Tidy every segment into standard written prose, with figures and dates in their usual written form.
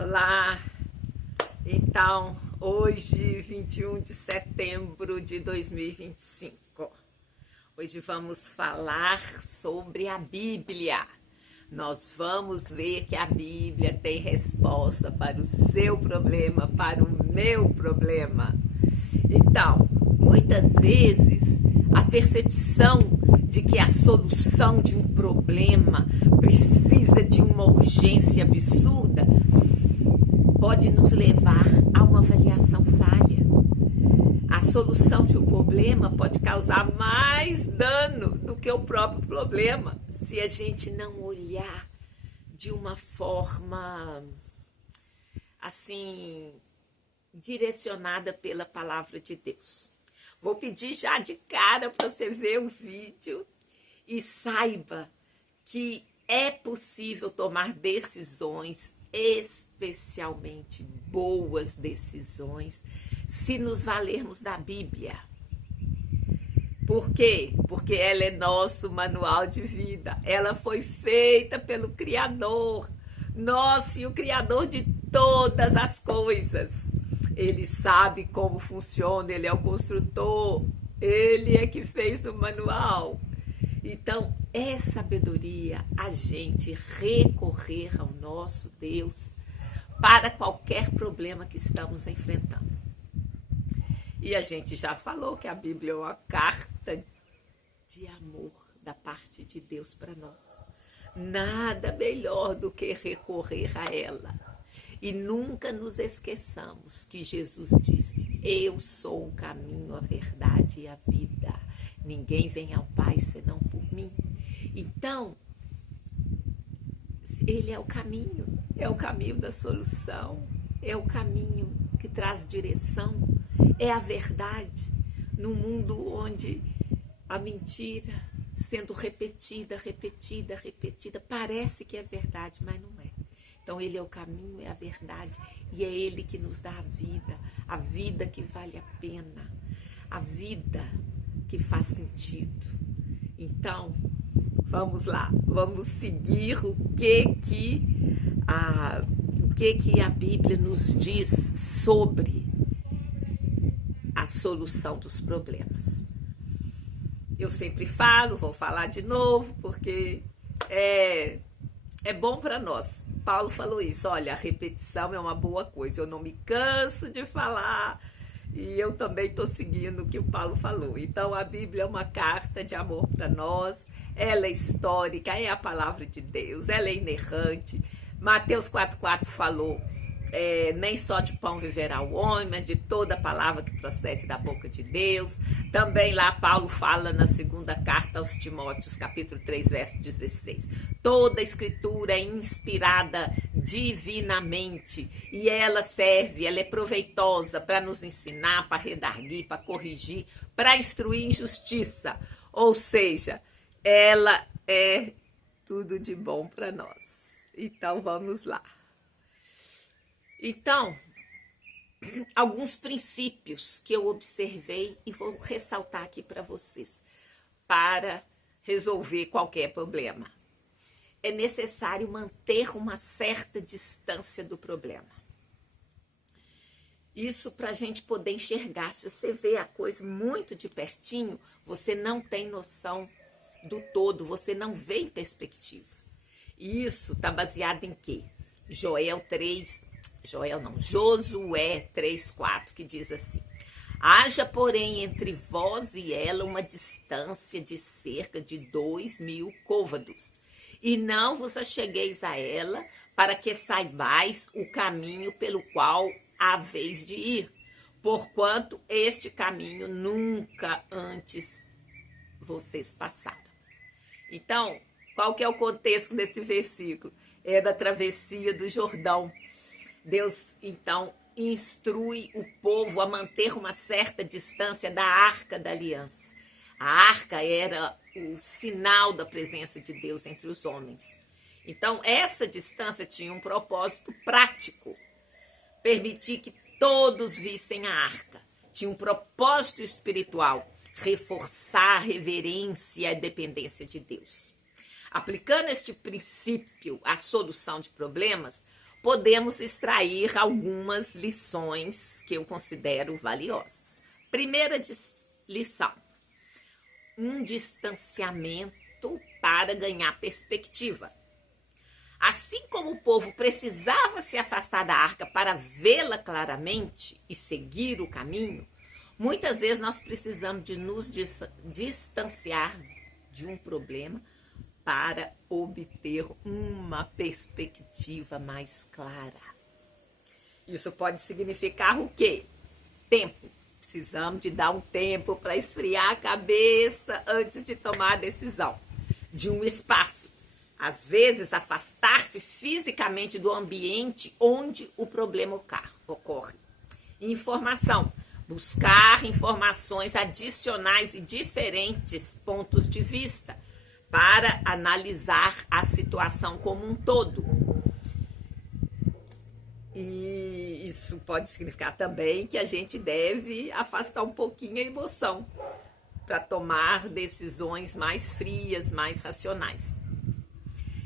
Olá, então hoje 21 de setembro de 2025, hoje vamos falar sobre a Bíblia. Nós vamos ver que a Bíblia tem resposta para o seu problema, para o meu problema. Então, muitas vezes a percepção de que a solução de um problema precisa de uma urgência absurda pode nos levar a uma avaliação falha. A solução de um problema pode causar mais dano do que o próprio problema, se a gente não olhar de uma forma assim, direcionada pela palavra de Deus. Vou pedir já de cara para você ver o vídeo e saiba que é possível tomar decisões, especialmente boas decisões, se nos valermos da Bíblia. Por quê? Porque ela é nosso manual de vida. Ela foi feita pelo Criador, nosso e o Criador de todas as coisas. Ele sabe como funciona, ele é o construtor, ele é que fez o manual. Então, é sabedoria a gente recorrer ao nosso Deus para qualquer problema que estamos enfrentando. E a gente já falou que a Bíblia é uma carta de amor da parte de Deus para nós. Nada melhor do que recorrer a ela. E nunca nos esqueçamos que Jesus disse: eu sou o caminho, a verdade e a vida. Ninguém vem ao Pai senão por mim. Então, ele é o caminho da solução, é o caminho que traz direção, é a verdade, num mundo onde a mentira, sendo repetida, parece que é verdade, mas não é. Então, ele é o caminho, é a verdade, e é ele que nos dá a vida que vale a pena, a vida que faz sentido. Então, vamos lá, vamos seguir o que a Bíblia nos diz sobre a solução dos problemas. Eu sempre falo, vou falar de novo, porque é bom para nós. Paulo falou isso: olha, a repetição é uma boa coisa, eu não me canso de falar, e eu também estou seguindo o que o Paulo falou. Então, a Bíblia é uma carta de amor para nós, ela é histórica, é a palavra de Deus, ela é inerrante. Mateus 4,4 falou: nem só de pão viverá o homem, mas de toda a palavra que procede da boca de Deus. Também lá Paulo fala na segunda carta aos Timóteos, capítulo 3, verso 16. Toda a escritura é inspirada divinamente e ela é proveitosa para nos ensinar, para redarguir, para corrigir, para instruir em justiça. Ou seja, ela é tudo de bom para nós. Então, vamos lá. Então, alguns princípios que eu observei e vou ressaltar aqui para vocês, para resolver qualquer problema. É necessário manter uma certa distância do problema. Isso para a gente poder enxergar. Se você vê a coisa muito de pertinho, você não tem noção do todo, você não vê em perspectiva. E isso está baseado em quê? Josué 3,4, que diz assim: haja, porém, entre vós e ela uma distância de cerca de 2.000 côvados, e não vos achegueis a ela, para que saibais o caminho pelo qual haveis de ir, porquanto este caminho nunca antes vocês passaram. Então, qual que é o contexto desse versículo? É da travessia do Jordão. Deus, então, instrui o povo a manter uma certa distância da Arca da Aliança. A arca era o sinal da presença de Deus entre os homens. Então, essa distância tinha um propósito prático: permitir que todos vissem a arca. Tinha um propósito espiritual: reforçar a reverência e a dependência de Deus. Aplicando este princípio à solução de problemas, podemos extrair algumas lições que eu considero valiosas. Primeira lição: um distanciamento para ganhar perspectiva. Assim como o povo precisava se afastar da arca para vê-la claramente e seguir o caminho, muitas vezes nós precisamos de nos distanciar de um problema para obter uma perspectiva mais clara. Isso pode significar o quê? Tempo. Precisamos de dar um tempo para esfriar a cabeça antes de tomar a decisão. De um espaço. Às vezes, afastar-se fisicamente do ambiente onde o problema ocorre. Informação. Buscar informações adicionais e diferentes pontos de vista para analisar a situação como um todo. E isso pode significar também que a gente deve afastar um pouquinho a emoção para tomar decisões mais frias, mais racionais.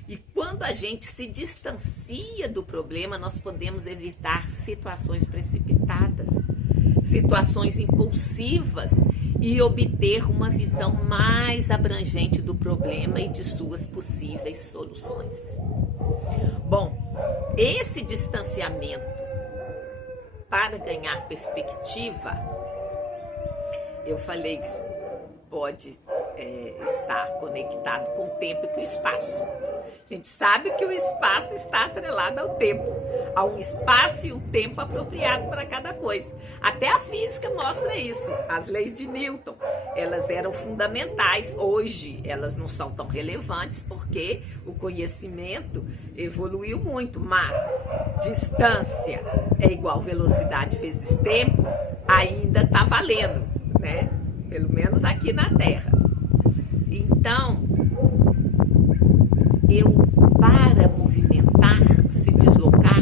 E quando a gente se distancia do problema, nós podemos evitar situações precipitadas, situações impulsivas e obter uma visão mais abrangente do problema e de suas possíveis soluções. Bom, esse distanciamento para ganhar perspectiva, eu falei que pode estar conectado com o tempo e com o espaço. A gente sabe que o espaço está atrelado ao tempo. Há um espaço e um tempo apropriado para cada coisa. Até a física mostra isso. As leis de Newton, elas eram fundamentais. Hoje, elas não são tão relevantes porque o conhecimento evoluiu muito. Mas distância é igual velocidade vezes tempo, ainda está valendo, né? Pelo menos aqui na Terra. Então, para movimentar, se deslocar,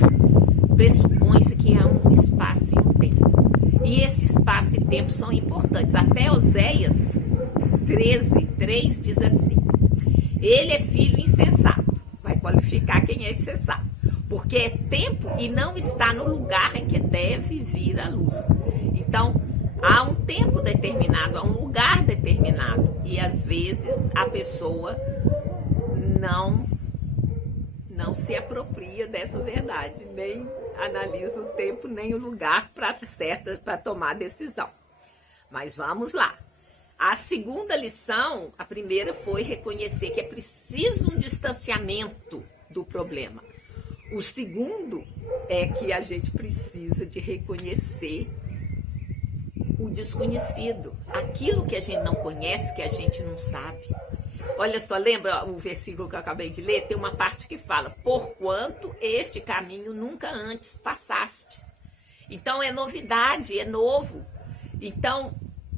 pressupõe-se que há um espaço e um tempo. E esse espaço e tempo são importantes. Até Oséias 13:3 diz assim: ele é filho insensato. Vai qualificar quem é insensato. Porque é tempo e não está no lugar em que deve vir a luz. Então, há um tempo determinado, há um lugar determinado. E às vezes a pessoa não se apropria dessa verdade, nem analisa o tempo, nem o lugar para tomar a decisão. Mas vamos lá. A segunda lição, a primeira foi reconhecer que é preciso um distanciamento do problema. O segundo é que a gente precisa de reconhecer o desconhecido, aquilo que a gente não conhece, que a gente não sabe. Olha só, lembra o versículo que eu acabei de ler? Tem uma parte que fala: porquanto este caminho nunca antes passastes. Então é novidade, é novo. Então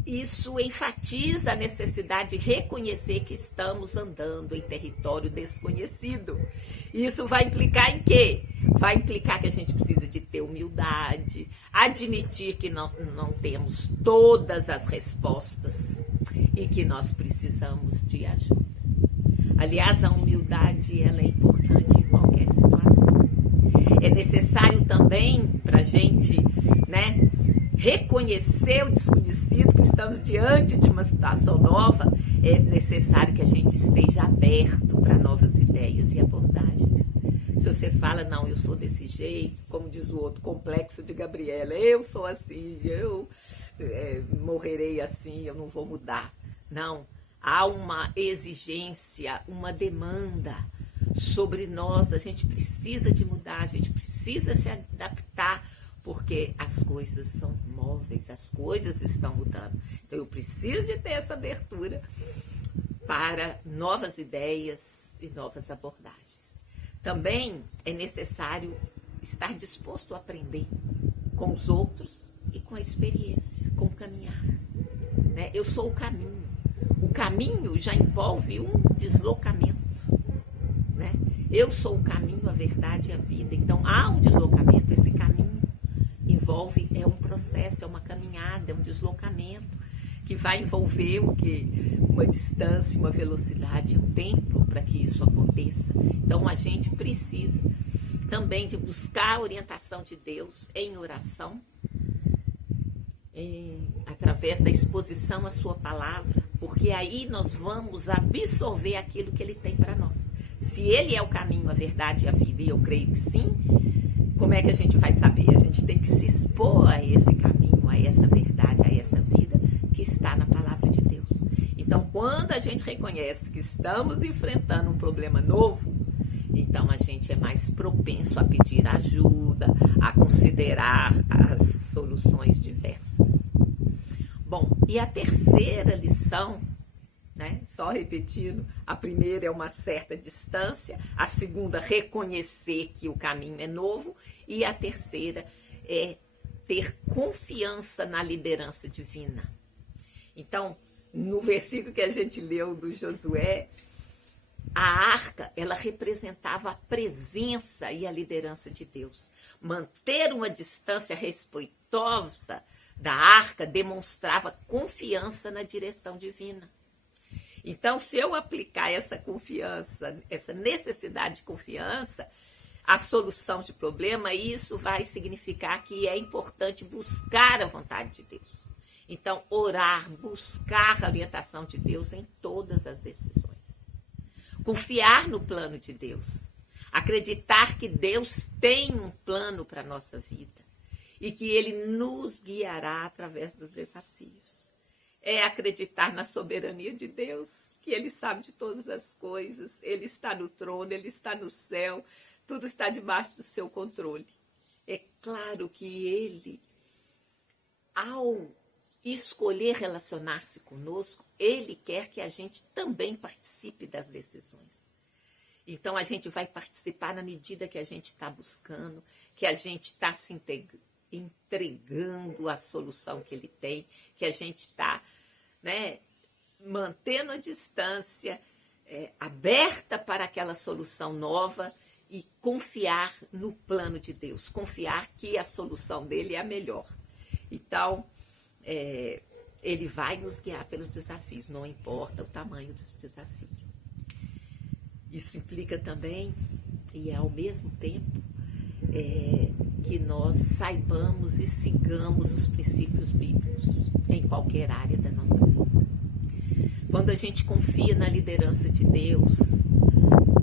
isso enfatiza a necessidade de reconhecer que estamos andando em território desconhecido. Isso vai implicar em quê? Vai implicar que a gente precisa de ter humildade, admitir que nós não temos todas as respostas e que nós precisamos de ajuda. Aliás, a humildade ela é importante em qualquer situação. É necessário também para a gente, reconhecer o desconhecido, que estamos diante de uma situação nova. É necessário que a gente esteja aberto para novas ideias e abordagens. Se você fala, não, eu sou desse jeito, como diz o outro, complexo de Gabriela, eu sou assim, eu morrerei assim, eu não vou mudar. Não, há uma exigência, uma demanda sobre nós, a gente precisa de mudar, a gente precisa se adaptar, porque as coisas são móveis, as coisas estão mudando. Então eu preciso de ter essa abertura para novas ideias e novas abordagens. Também é necessário estar disposto a aprender com os outros e com a experiência, com o caminhar. Eu sou o caminho. O caminho já envolve um deslocamento. Eu sou o caminho, a verdade e a vida. Então há um deslocamento, esse caminho envolve, é um processo, é uma caminhada, é um deslocamento que vai envolver o quê? Uma distância, uma velocidade, um tempo para que isso aconteça. Então a gente precisa também de buscar a orientação de Deus em oração, através da exposição à sua palavra, porque aí nós vamos absorver aquilo que ele tem para nós. Se ele é o caminho, a verdade e a vida, e eu creio que sim, como é que a gente vai saber? A gente tem que se expor a esse caminho, a essa verdade, a essa vida que está na palavra de Deus. Então, quando a gente reconhece que estamos enfrentando um problema novo, então a gente é mais propenso a pedir ajuda, a considerar as soluções diversas. Bom, e a terceira lição, né? Só repetindo, a primeira é uma certa distância, a segunda, reconhecer que o caminho é novo, e a terceira é ter confiança na liderança divina. Então, no versículo que a gente leu do Josué, a arca, ela representava a presença e a liderança de Deus. Manter uma distância respeitosa da arca demonstrava confiança na direção divina. Então, se eu aplicar essa confiança, essa necessidade de confiança, a solução de problema, isso vai significar que é importante buscar a vontade de Deus. Então, orar, buscar a orientação de Deus em todas as decisões. Confiar no plano de Deus. Acreditar que Deus tem um plano para a nossa vida e que Ele nos guiará através dos desafios. É acreditar na soberania de Deus, que Ele sabe de todas as coisas, Ele está no trono, Ele está no céu, tudo está debaixo do seu controle. É claro que Ele, ao escolher relacionar-se conosco, Ele quer que a gente também participe das decisões. Então, a gente vai participar na medida que a gente está buscando, que a gente está se entregando a solução que Ele tem, que a gente está, né, mantendo a distância, aberta para aquela solução nova e confiar no plano de Deus, confiar que a solução dele é a melhor. Então, Ele vai nos guiar pelos desafios, não importa o tamanho dos desafios. Isso implica também, e ao mesmo tempo, que nós saibamos e sigamos os princípios bíblicos em qualquer área da nossa vida. Quando a gente confia na liderança de Deus,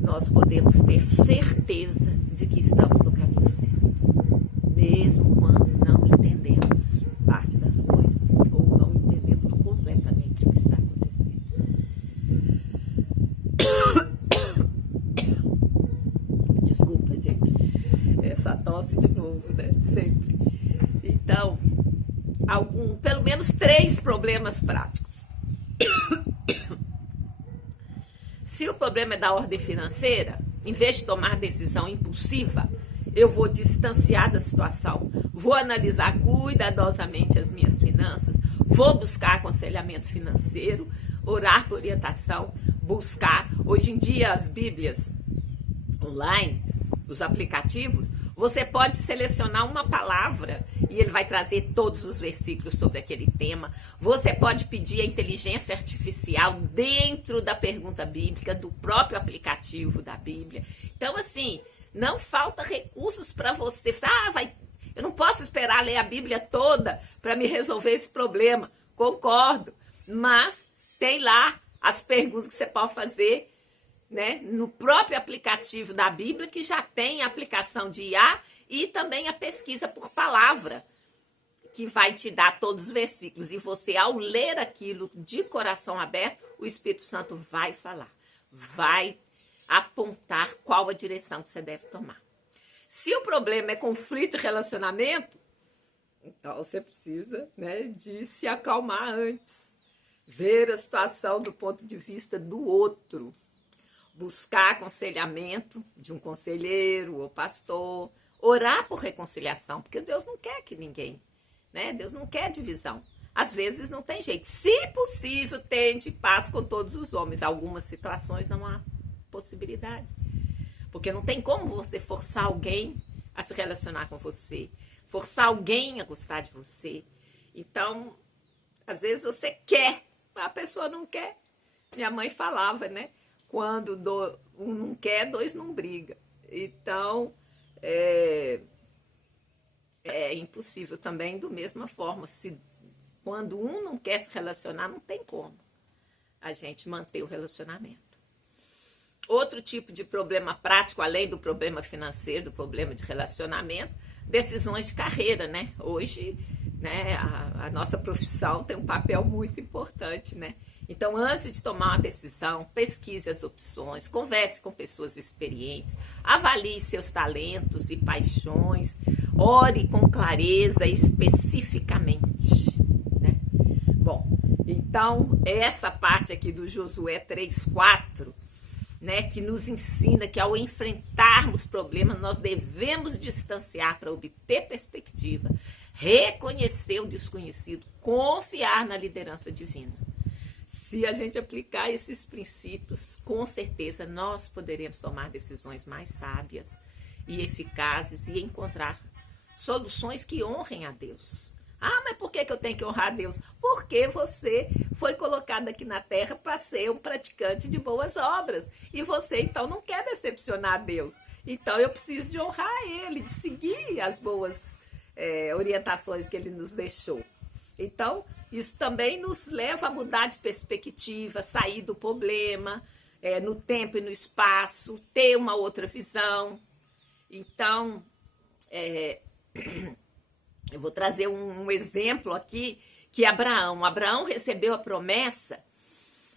nós podemos ter certeza de que estamos no caminho certo, mesmo quando não entendemos parte das coisas ou não entendemos completamente o que está acontecendo. Desculpa, gente, essa tosse de novo, né? Sempre. Então, pelo menos 3 problemas práticos. Se o problema é da ordem financeira, em vez de tomar decisão impulsiva, eu vou distanciar da situação, vou analisar cuidadosamente as minhas finanças, vou buscar aconselhamento financeiro, orar por orientação, buscar. Hoje em dia, as Bíblias online, os aplicativos, você pode selecionar uma palavra e ele vai trazer todos os versículos sobre aquele tema. Você pode pedir a inteligência artificial dentro da pergunta bíblica, do próprio aplicativo da Bíblia. Então, assim, não falta recursos para você. Eu não posso esperar ler a Bíblia toda para me resolver esse problema. Concordo, mas tem lá as perguntas que você pode fazer, né, no próprio aplicativo da Bíblia, que já tem a aplicação de IA e também a pesquisa por palavra, que vai te dar todos os versículos. E você, ao ler aquilo de coração aberto, o Espírito Santo vai falar, vai apontar qual a direção que você deve tomar. Se o problema é conflito de relacionamento, então você precisa, né, de se acalmar antes, ver a situação do ponto de vista do outro, buscar aconselhamento de um conselheiro ou pastor, orar por reconciliação, porque Deus não quer que ninguém, né? Deus não quer divisão. Às vezes não tem jeito. Se possível, tente paz com todos os homens. Algumas situações não há possibilidade, porque não tem como você forçar alguém a se relacionar com você, forçar alguém a gostar de você. Então, às vezes você quer, mas a pessoa não quer. Minha mãe falava, né? Quando um não quer, 2 não brigam. Então, é impossível também, do mesma forma. Quando um não quer se relacionar, não tem como a gente manter o relacionamento. Outro tipo de problema prático, além do problema financeiro, do problema de relacionamento, decisões de carreira, né? Hoje, né, a nossa profissão tem um papel muito importante, né? Então, antes de tomar uma decisão, pesquise as opções, converse com pessoas experientes, avalie seus talentos e paixões, ore com clareza e especificamente, né? Bom, então, essa parte aqui do Josué 3:4, né, que nos ensina que ao enfrentarmos problemas, nós devemos distanciar para obter perspectiva, reconhecer o desconhecido, confiar na liderança divina. Se a gente aplicar esses princípios, com certeza nós poderemos tomar decisões mais sábias e eficazes e encontrar soluções que honrem a Deus. Ah, mas por que eu tenho que honrar a Deus? Porque você foi colocado aqui na terra para ser um praticante de boas obras. E você, então, não quer decepcionar a Deus. Então, eu preciso de honrar Ele, de seguir as boas orientações que Ele nos deixou. Então, isso também nos leva a mudar de perspectiva, sair do problema, no tempo e no espaço, ter uma outra visão. Então, eu vou trazer um exemplo aqui, que Abraão recebeu a promessa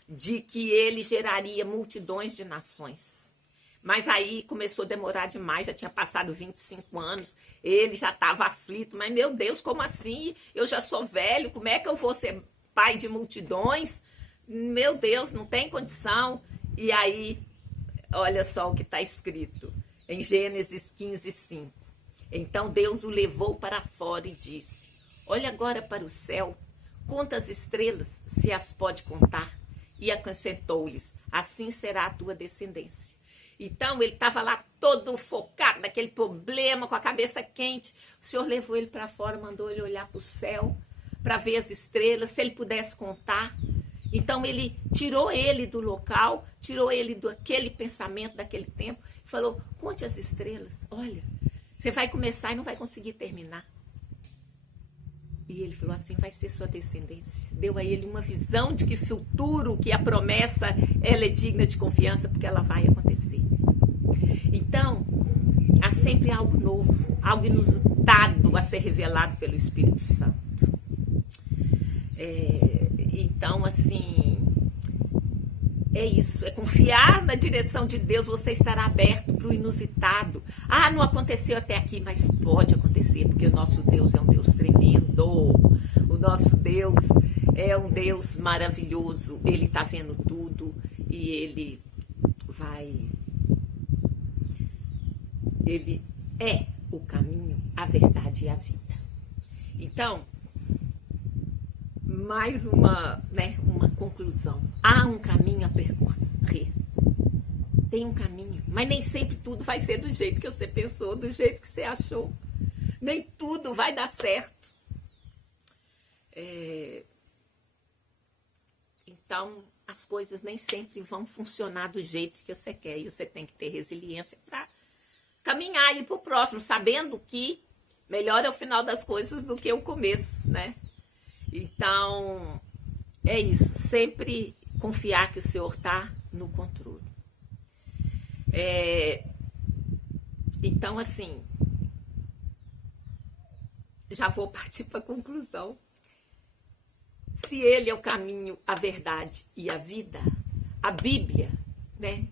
de que ele geraria multidões de nações. Mas aí começou a demorar demais, já tinha passado 25 anos, ele já estava aflito, mas meu Deus, como assim? Eu já sou velho, como é que eu vou ser pai de multidões? Meu Deus, não tem condição. E aí, olha só o que está escrito em Gênesis 15:5. Então Deus o levou para fora e disse: olha agora para o céu, conta as estrelas, se as pode contar. E acrescentou-lhes: assim será a tua descendência. Então ele estava lá todo focado naquele problema, com a cabeça quente. O Senhor levou ele para fora, mandou ele olhar para o céu, para ver as estrelas, se ele pudesse contar. Então ele tirou ele do local, tirou ele daquele pensamento, daquele tempo, e falou: conte as estrelas, olha, você vai começar e não vai conseguir terminar. E ele falou: assim vai ser sua descendência. Deu a ele uma visão de que futuro, que a promessa, ela é digna de confiança, porque ela vai acontecer. Então, há sempre algo novo, algo inusitado a ser revelado pelo Espírito Santo. Então, assim, é isso, é confiar na direção de Deus, você estará aberto para o inusitado. Ah, não aconteceu até aqui, mas pode acontecer, porque o nosso Deus é um Deus tremendo, o nosso Deus é um Deus maravilhoso, Ele está vendo tudo e Ele é o caminho, a verdade e a vida. Então, mais uma conclusão. Há um caminho a percorrer. Tem um caminho, mas nem sempre tudo vai ser do jeito que você pensou, do jeito que você achou. Nem tudo vai dar certo. Então, as coisas nem sempre vão funcionar do jeito que você quer. E você tem que ter resiliência para caminhar e ir para o próximo, sabendo que melhor é o final das coisas do que o começo, né? Então, é isso, sempre confiar que o Senhor está no controle. Então, assim, já vou partir para a conclusão. Se Ele é o caminho, a verdade e a vida, a Bíblia, né,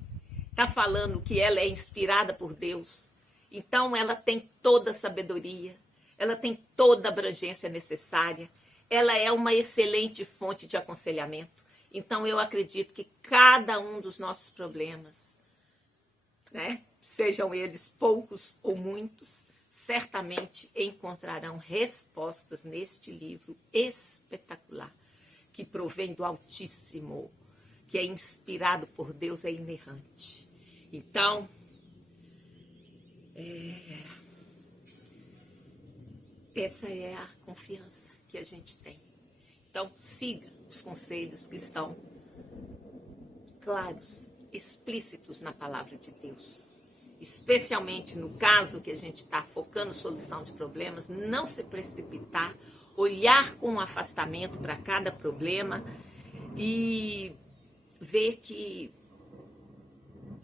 está falando que ela é inspirada por Deus, então ela tem toda a sabedoria, ela tem toda a abrangência necessária, ela é uma excelente fonte de aconselhamento. Então, eu acredito que cada um dos nossos problemas, né, sejam eles poucos ou muitos, certamente encontrarão respostas neste livro espetacular, que provém do Altíssimo, que é inspirado por Deus, é inerrante. Então, essa é a confiança que a gente tem. Então, siga os conselhos que estão claros, explícitos na palavra de Deus. especialmente no caso que a gente está focando solução de problemas, não se precipitar, olhar com afastamento para cada problema e ver que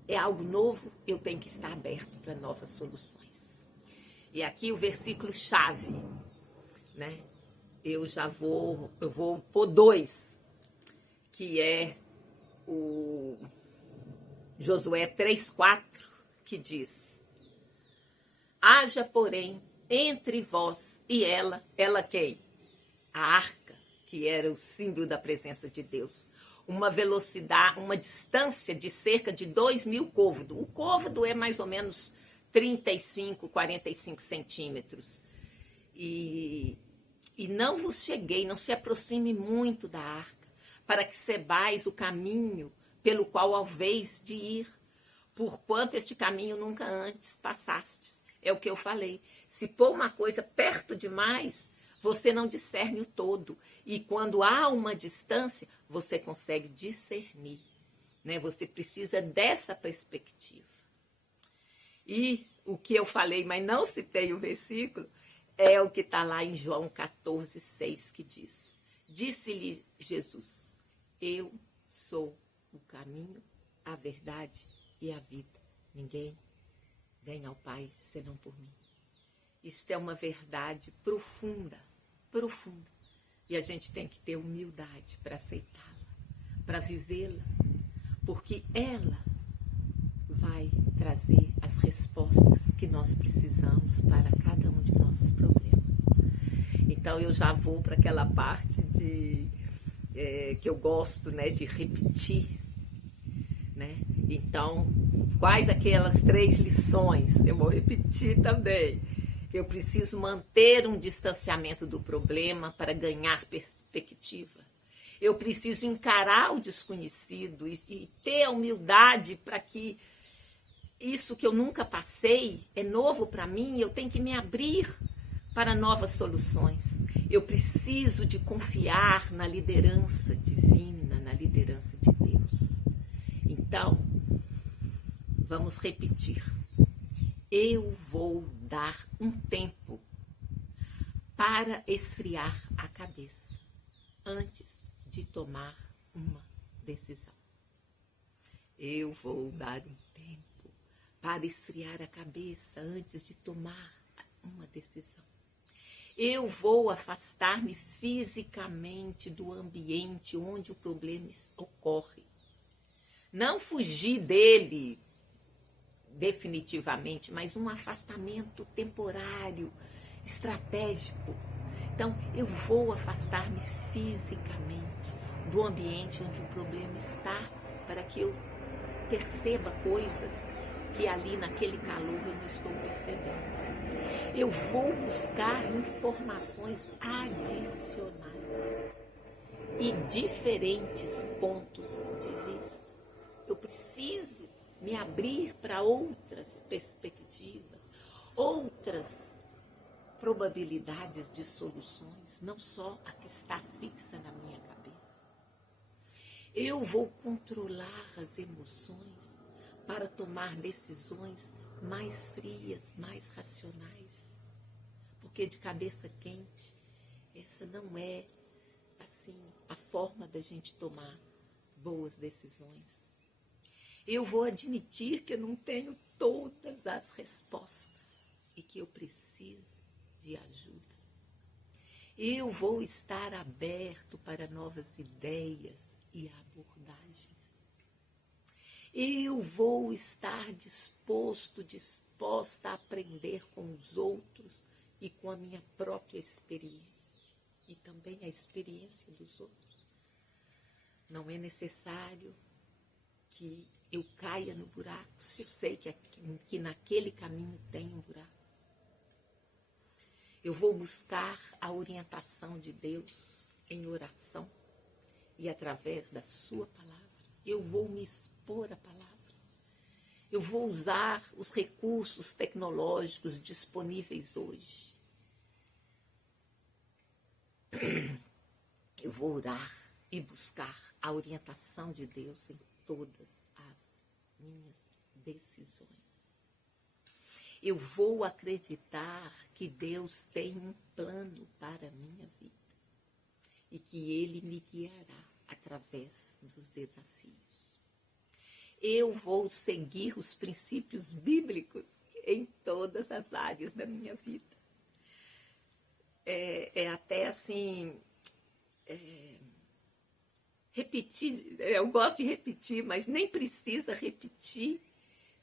é algo novo, eu tenho que estar aberto para novas soluções. E aqui o versículo chave, né? Eu vou pôr 2, que é o Josué 3:4, que diz: haja, porém, entre vós e ela quem? A arca, que era o símbolo da presença de Deus. Uma velocidade, uma distância de cerca de 2.000 côvados. O côvado é mais ou menos 35, 45 centímetros. E não vos cheguei, não se aproxime muito da arca, para que saibais o caminho pelo qual haveis de ir, porquanto este caminho nunca antes passastes. É o que eu falei. Se pôr uma coisa perto demais, você não discerne o todo. E quando há uma distância, você consegue discernir, né? Você precisa dessa perspectiva. E o que eu falei, mas não citei o versículo, é o que está lá em João 14:6, que diz: disse-lhe Jesus, eu sou o caminho, a verdade e a vida. Ninguém vem ao Pai senão por mim. Isto é uma verdade profunda, profunda. E a gente tem que ter humildade para aceitá-la, para vivê-la, porque ela vai trazer as respostas que nós precisamos para cada um de nossos problemas. Então eu já vou para aquela parte que eu gosto, né, de repetir, né? Então, quais aquelas 3 lições? Eu vou repetir também. Eu preciso manter um distanciamento do problema para ganhar perspectiva. Eu preciso encarar o desconhecido e ter a humildade para que isso que eu nunca passei é novo para mim, eu tenho que me abrir para novas soluções. Eu preciso de confiar na liderança divina, na liderança de Deus. Então, vamos repetir. Eu vou dar um tempo para esfriar a cabeça antes de tomar uma decisão. Eu vou dar um tempo para esfriar a cabeça antes de tomar uma decisão. Eu vou afastar-me fisicamente do ambiente onde o problema ocorre. Não fugir dele definitivamente, mas um afastamento temporário, estratégico. Então, eu vou afastar-me fisicamente do ambiente onde o problema está, para que eu perceba coisas que ali naquele calor eu não estou percebendo. Eu vou buscar informações adicionais e diferentes pontos de vista. Eu preciso me abrir para outras perspectivas, outras probabilidades de soluções, não só a que está fixa na minha cabeça. Eu vou controlar as emoções para tomar decisões mais frias, mais racionais. Porque de cabeça quente, essa não é, assim, a forma da gente tomar boas decisões. Eu vou admitir que eu não tenho todas as respostas e que eu preciso de ajuda. Eu vou estar aberto para novas ideias e abordagens. Eu vou estar disposta a aprender com os outros e com a minha própria experiência e também a experiência dos outros. Não é necessário que eu caia no buraco se eu sei que naquele caminho tem um buraco. Eu vou buscar a orientação de Deus em oração e através da sua palavra. Eu vou me expor à palavra. Eu vou usar os recursos tecnológicos disponíveis hoje. Eu vou orar e buscar a orientação de Deus em todas as minhas decisões. eu vou acreditar que Deus tem um plano para a minha vida e que Ele me guiará através dos desafios. Eu vou seguir os princípios bíblicos em todas as áreas da minha vida. É até assim, repetir, eu gosto de repetir, mas nem precisa repetir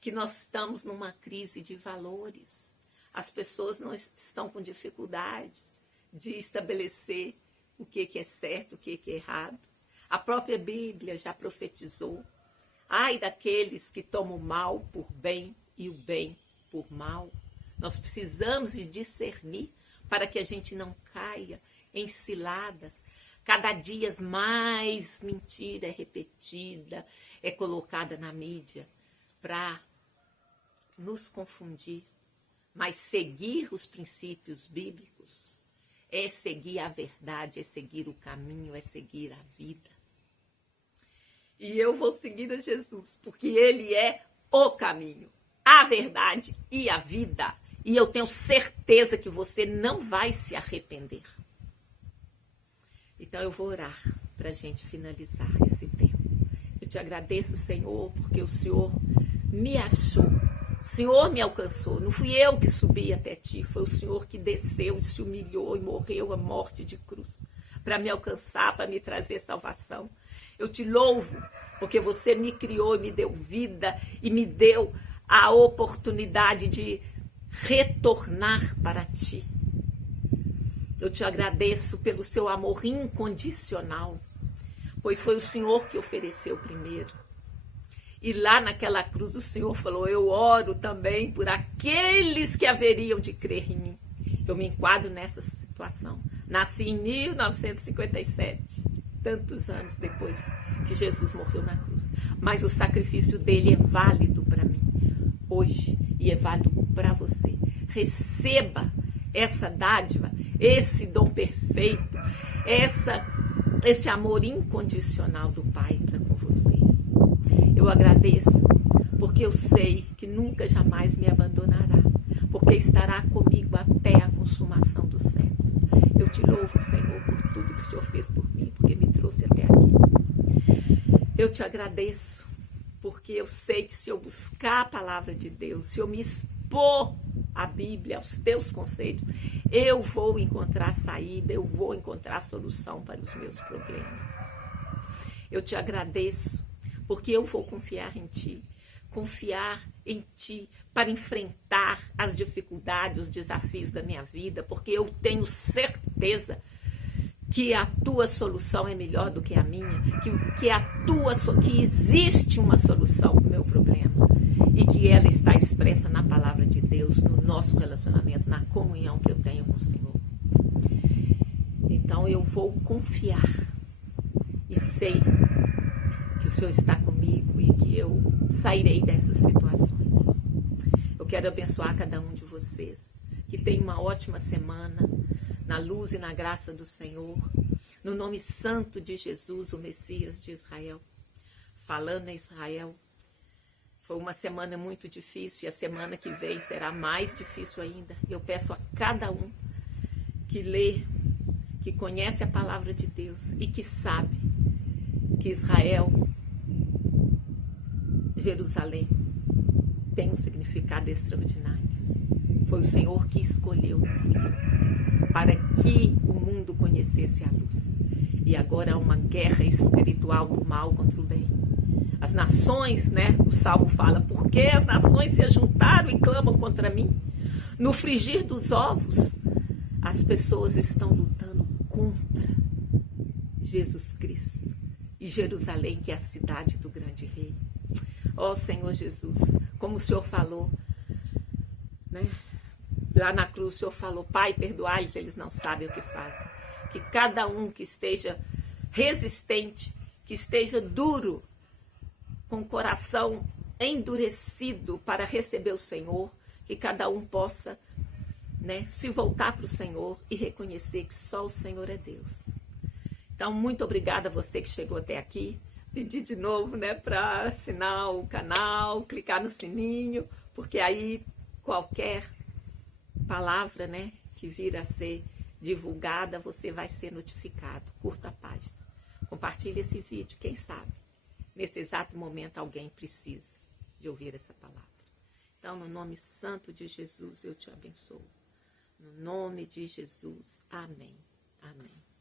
que nós estamos numa crise de valores. As pessoas não estão com dificuldades de estabelecer o que é certo, o que é errado. A própria Bíblia já profetizou. Ai daqueles que tomam o mal por bem e o bem por mal. Nós precisamos de discernir para que a gente não caia em ciladas. Cada dia mais mentira é repetida, é colocada na mídia para nos confundir. Mas seguir os princípios bíblicos é seguir a verdade, é seguir o caminho, é seguir a vida. E eu vou seguir a Jesus, porque Ele é o caminho, a verdade e a vida. E eu tenho certeza que você não vai se arrepender. Então eu vou orar para a gente finalizar esse tempo. Eu te agradeço, Senhor, porque o Senhor me achou. O Senhor me alcançou. Não fui eu que subi até ti, foi o Senhor que desceu e se humilhou e morreu a morte de cruz para me alcançar, para me trazer salvação. Eu te louvo, porque você me criou e me deu vida e me deu a oportunidade de retornar para ti. Eu te agradeço pelo seu amor incondicional, pois foi o Senhor que ofereceu primeiro. E lá naquela cruz o Senhor falou, eu oro também por aqueles que haveriam de crer em mim. Eu me enquadro nessa situação. Nasci em 1957, tantos anos depois que Jesus morreu na cruz. Mas o sacrifício dele é válido para mim hoje e é válido para você. Receba essa dádiva, esse dom perfeito, esse amor incondicional do Pai para com você. Eu agradeço, porque eu sei que nunca jamais me abandonará, porque estará comigo até a consumação dos séculos. Eu te louvo, Senhor, por tudo que o Senhor fez por mim, porque me trouxe até aqui. Eu te agradeço, porque eu sei que se eu buscar a palavra de Deus, se eu me expor à Bíblia, aos teus conselhos, eu vou encontrar saída, eu vou encontrar solução para os meus problemas. Eu te agradeço, porque eu vou confiar em ti para enfrentar as dificuldades, os desafios da minha vida, porque eu tenho certeza que a tua solução é melhor do que a minha, que existe uma solução para o meu problema e que ela está expressa na palavra de Deus, no nosso relacionamento, na comunhão que eu tenho com o Senhor. Então eu vou confiar e sei que o Senhor está comigo e que eu sairei dessas situações. Eu quero abençoar cada um de vocês, que tenha uma ótima semana, na luz e na graça do Senhor, no nome santo de Jesus, o Messias de Israel. Falando em Israel, foi uma semana muito difícil e a semana que vem será mais difícil ainda. Eu peço a cada um que lê, que conhece a palavra de Deus e que sabe que Israel, Jerusalém, tem um significado extraordinário. Foi o Senhor que escolheu, não fui eu, para que o mundo conhecesse a luz. E agora há uma guerra espiritual do mal contra o bem. As nações, o Salmo fala, porque as nações se ajuntaram e clamam contra mim. No frigir dos ovos, as pessoas estão lutando contra Jesus Cristo e Jerusalém, que é a cidade do grande rei. Ó Senhor Jesus, como o Senhor falou, lá na cruz o Senhor falou, Pai, perdoai-lhes, eles não sabem o que fazem. Que cada um que esteja resistente, que esteja duro, com o coração endurecido para receber o Senhor, que cada um possa se voltar para o Senhor e reconhecer que só o Senhor é Deus. Então, muito obrigada a você que chegou até aqui. Pedir de novo para assinar o canal, clicar no sininho, porque aí qualquer palavra, né, que vir a ser divulgada, você vai ser notificado. Curta a página. Compartilhe esse vídeo, quem sabe, nesse exato momento alguém precisa de ouvir essa palavra. Então, no nome santo de Jesus, eu te abençoo. No nome de Jesus, amém. Amém.